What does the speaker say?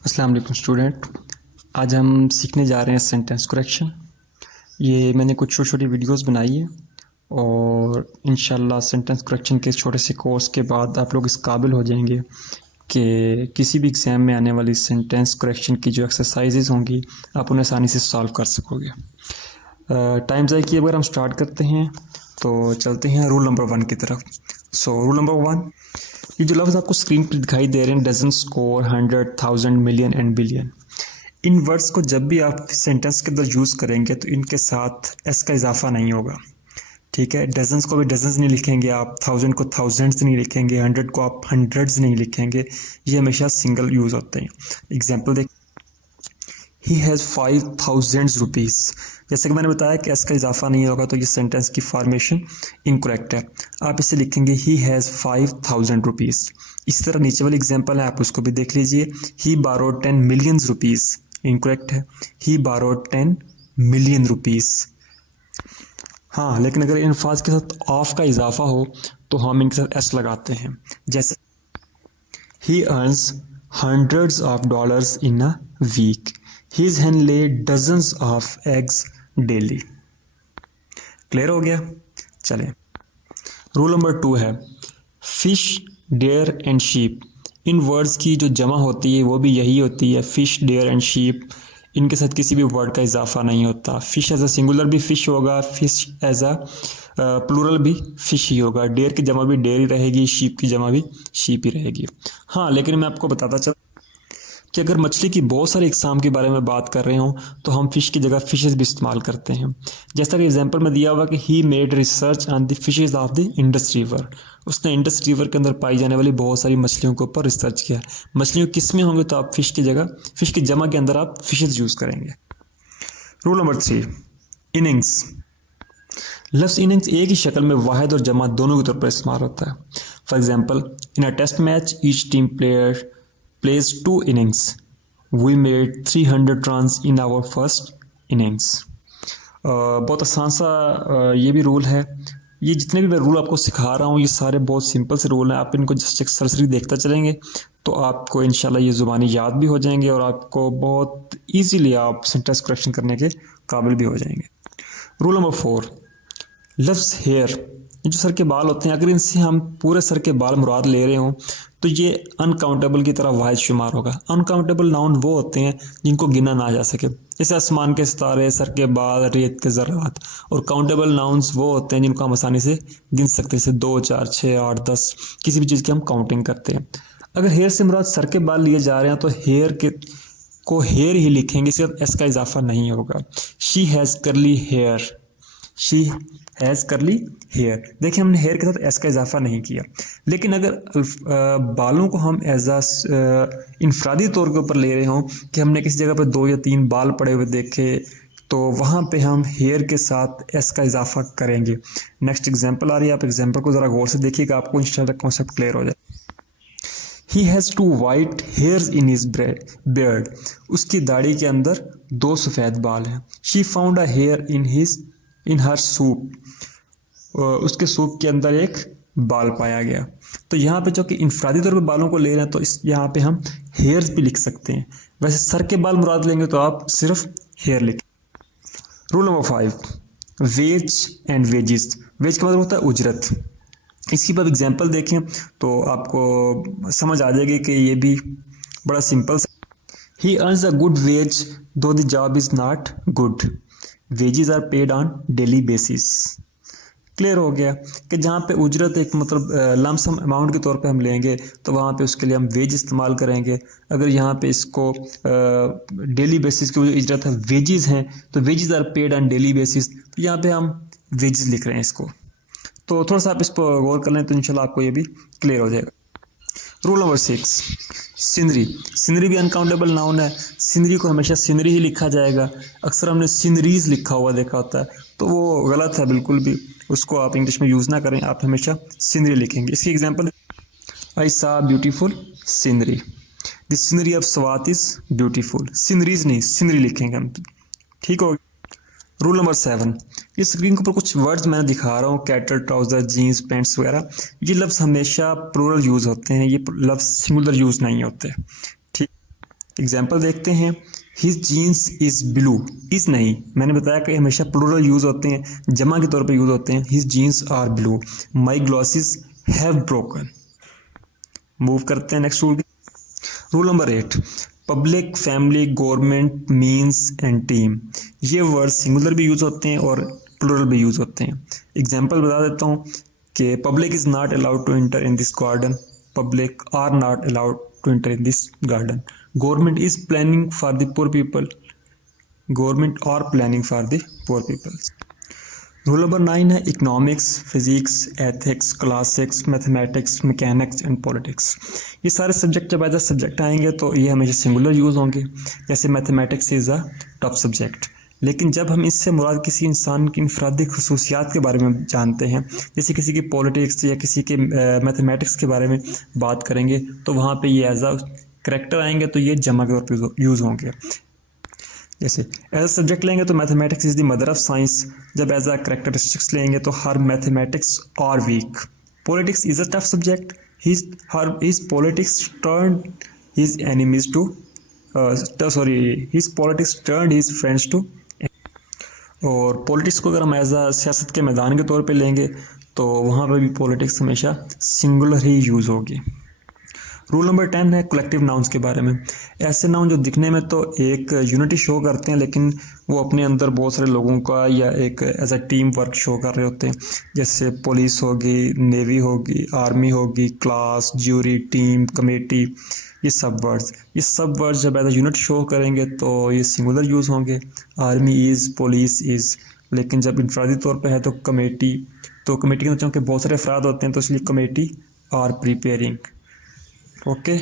अस्सलाम वालेकुम स्टूडेंट। आज हम सीखने जा रहे हैं सेंटेंस करेक्शन। ये मैंने कुछ छोटी छोटी वीडियोस बनाई है और इंशाल्लाह सेंटेंस करेक्शन के इस छोटे से कोर्स के बाद आप लोग इस काबिल हो जाएंगे कि किसी भी एग्ज़ाम में आने वाली सेंटेंस करेक्शन की जो एक्सरसाइजेज होंगी आप उन्हें आसानी से सॉल्व कर सकोगे। टाइम ज़ाया किए अगर हम स्टार्ट करते हैं तो चलते हैं रूल नंबर 1 की तरफ। रूल नंबर 1, ये जो लफ्ज़ आपको स्क्रीन पर दिखाई दे रहे हैं dozen, score, 100,000, million and billion, इन वर्ड्स को जब भी आप सेंटेंस के अंदर यूज़ करेंगे तो इनके साथ एस का इजाफा नहीं होगा। ठीक है, डजन्स को भी डजन्स नहीं लिखेंगे आप, 1000 को थाउजेंड्स नहीं लिखेंगे, 100 को आप हंड्रेड्स नहीं लिखेंगे। ये हमेशा सिंगल यूज़ होते हैं। एग्जाम्पल देख, ही हैज़ 5000 रुपीज़। जैसे कि मैंने बताया कि एस का इजाफा नहीं होगा तो ये सेंटेंस की फॉर्मेशन इनकरेक्ट है। आप इसे लिखेंगे ही हैज़ 5000 रुपीज़। इस तरह नीचे वाली एग्जाम्पल है, आप उसको भी देख लीजिए। ही बारोड 10 मिलियन रुपीज़, इनकरेक्ट है। ही बारोड 10 मिलियन रुपीज़। हाँ, लेकिन अगर इन अल्फाज के साथ ऑफ का इजाफा हो तो हम इनके साथ एस लगाते हैं। जैसे he earns hundreds of dollars in a week, his hen lay dozens of eggs daily. Clear हो गया? चलें, रूल नंबर 2 है फिश, डेयर एंड शीप। इन वर्ड्स की जो जमा होती है वो भी यही होती है, फिश, डेयर एंड शीप। इनके साथ किसी भी वर्ड का इजाफा नहीं होता। फिश एज अ सिंगुलर भी फिश होगा, फिश एज अ प्लूरल भी फिश ही होगा। डेयर की जमा भी डेयर ही रहेगी, शीप की जमा भी शीप ही रहेगी। हाँ, लेकिन मैं आपको बताता चल कि अगर मछली की बहुत सारी इकसाम के बारे में बात कर रहे हो तो हम फिश की जगह फिशेस भी इस्तेमाल करते हैं। जैसा कि एग्जांपल में दिया हुआ कि he made research on the fishes of the Indus river. उसने इंडस रिवर के अंदर पाई जाने वाली बहुत सारी मछलियों के ऊपर रिसर्च किया। मछलियों किस में होंगे तो आप फिश की जगह, फिश की जमा के अंदर आप फिशेज यूज करेंगे। Rule number 3, innings. लफ्ज इनिंग्स एक ही शक्ल में वाहिद और जमा दोनों के तौर पर इस्तेमाल होता है। For example, in a test match each team player plays 2 innings. We made 300 runs in our first innings. बहुत आसान सा ये भी रूल है। ये जितने भी मैं रूल आपको सिखा रहा हूँ ये सारे बहुत सिंपल से रूल हैं। आप इनको जस्ट एक सरसरी देखते चलेंगे तो आपको इंशाल्लाह ये ज़ुबानी याद भी हो जाएंगे और आपको बहुत इजीली आप सेंटेंस करेक्शन करने के काबिल भी हो जाएंगे। रूल नंबर 4, लफ्ज़ हेयर, ये जो सर के बाल होते हैं अगर इनसे हम पूरे सर के बाल मुराद ले रहे हों तो ये अनकाउंटेबल की तरह वाहिद शुमार होगा। अनकाउंटेबल नाउन वो होते हैं जिनको गिना ना जा सके, जैसे आसमान के सितारे, सर के बाल, रेत के ज़रात। और काउंटेबल नाउन्स वो होते हैं जिनको हम आसानी से गिन सकते हैं, जैसे 2, 4, 6, 8, 10, किसी भी चीज़ की हम काउंटिंग करते हैं। अगर हेयर से मुराद सर के बाल लिए जा रहे हैं तो हेयर के को हेयर ही लिखेंगे, इसके साथ एस का इजाफा नहीं होगा। She has curly hair, she has curly hair. देखिए हमने हेयर के साथ एस का इजाफा नहीं किया। लेकिन अगर बालों को हम एज आ इनफरादी तौर के ऊपर ले रहे हों कि हमने किसी जगह पर 2 या 3 बाल पड़े हुए देखे तो वहाँ पे हम हेयर के साथ एस का इजाफा करेंगे। नेक्स्ट एग्जाम्पल आ रही है, आप एग्जाम्पल को ज़रा गौर से देखिएगा, आपको इंशाल्लाह कॉन्सेप्ट क्लियर हो जाए। He has 2 white hairs in his beard. उसकी दाढ़ी के अंदर 2 सफ़ेद बाल हैं। She found a here in her soup, उसके सूप के अंदर एक बाल पाया गया। तो यहाँ पे जो कि इंफरादी तौर पे बालों को ले रहे हैं तो इस यहाँ पे हम हेयर्स भी लिख सकते हैं। वैसे सर के बाल मुराद लेंगे तो आप सिर्फ हेयर लिखें। Rule number 5, wage and wages. Wage का मतलब होता है उजरत। इसकी आप एग्जाम्पल देखें तो आपको समझ आ जाएगी कि ये भी बड़ा simple. He earns a good wage though the job is not good, wages are paid on daily basis. Clear हो गया कि जहाँ पे उजरत एक मतलब लमसम अमाउंट के तौर पे हम लेंगे तो वहाँ पे उसके लिए हम वेज इस्तेमाल करेंगे। अगर यहाँ पे इसको डेली बेसिस की जो उजरत है वेजेस हैं तो wages are paid on daily basis, तो यहाँ पे हम वेजेस लिख रहे हैं इसको। तो थोड़ा सा आप इस पर गौर कर लें तो इंशाल्लाह आपको ये भी क्लियर हो जाएगा। Rule number 6, scenery. सीनरी भी अनकाउंटेबल नाउन है। सीनरी को हमेशा सीनरी ही लिखा जाएगा। अक्सर हमने सीनरीज लिखा हुआ देखा होता है तो वो गलत है बिल्कुल भी, उसको आप इंग्लिश में यूज़ ना करें, आप हमेशा सीनरी लिखेंगे। इसकी एग्जांपल, आई सा beautiful scenery, the scenery of Swat is beautiful. Sceneries नहीं सीनरी लिखेंगे हम, ठीक हो। रूल नंबर 7, ये स्क्रीन के ऊपर कुछ वर्ड्स मैंने दिखा रहा हूँ, कैटल, ट्राउजर, जीन्स, पैंट्स वगैरह। ये लफ्ज़ हमेशा प्लूरल यूज़ होते हैं, ये लफ्ज़ सिंगुलर यूज़ नहीं होते। ठीक, एग्जाम्पल देखते हैं, his jeans is blue, is नहीं, मैंने बताया कि हमेशा प्लूरल यूज होते हैं, जमा के तौर पे यूज होते हैं। His jeans are blue, my glasses have broken. Move करते हैं नेक्स्ट रूल की। Rule number 8, public, family, government, means and team. ये वर्ड सिंगुलर भी यूज होते हैं और प्लूरल भी यूज होते हैं। एग्जाम्पल बता देता हूँ कि public is not allowed to enter in this garden, public are not allowed to enter in this garden. Government is planning for the poor people, government are planning for the poor people. Rule number 9 है economics, physics, ethics, classics, mathematics, mechanics and politics. ये सारे subject जब as a subject आएंगे तो ये हमेशा singular use होंगे, जैसे mathematics is a top subject. लेकिन जब हम इससे मुराद किसी इंसान की इनफरादी खसूसियात के बारे में जानते हैं, जैसे किसी की पॉलिटिक्स या किसी के मैथमेटिक्स के बारे में बात करेंगे, तो वहाँ पे ये एज अ करेक्टर आएंगे, तो ये जमा के तौर पर यूज़ होंगे। जैसे एज अ सब्जेक्ट लेंगे तो mathematics is the mother of science, जब एज अ करेक्टरिस्टिक्स लेंगे तो her mathematics are weak. Politics is a tough subject, his politics turn his enemies to his politics turn his friends to. और politics को अगर हम as a सियासत के मैदान के तौर पे लेंगे तो वहाँ पर भी पॉलिटिक्स हमेशा सिंगुलर ही यूज होगी। रूल नंबर 10 है कलेक्टिव नाउन्स के बारे में। ऐसे नाउन जो दिखने में तो एक यूनिटी शो करते हैं, लेकिन वो अपने अंदर बहुत सारे लोगों का या एक as a team work show कर रहे होते हैं। जैसे पुलिस होगी, नेवी होगी, आर्मी होगी, क्लास, ज्यूरी, टीम, कमेटी, ये सब वर्ड्स जब एज अ यूनिट शो करेंगे तो ये सिंगुलर यूज होंगे। Army is, police is. लेकिन जब इंफरादी तौर पे है तो कमेटी के चूँकि बहुत सारे अफराद होते हैं तो इसलिए कमेटी आर प्रिपेयरिंग। ओके।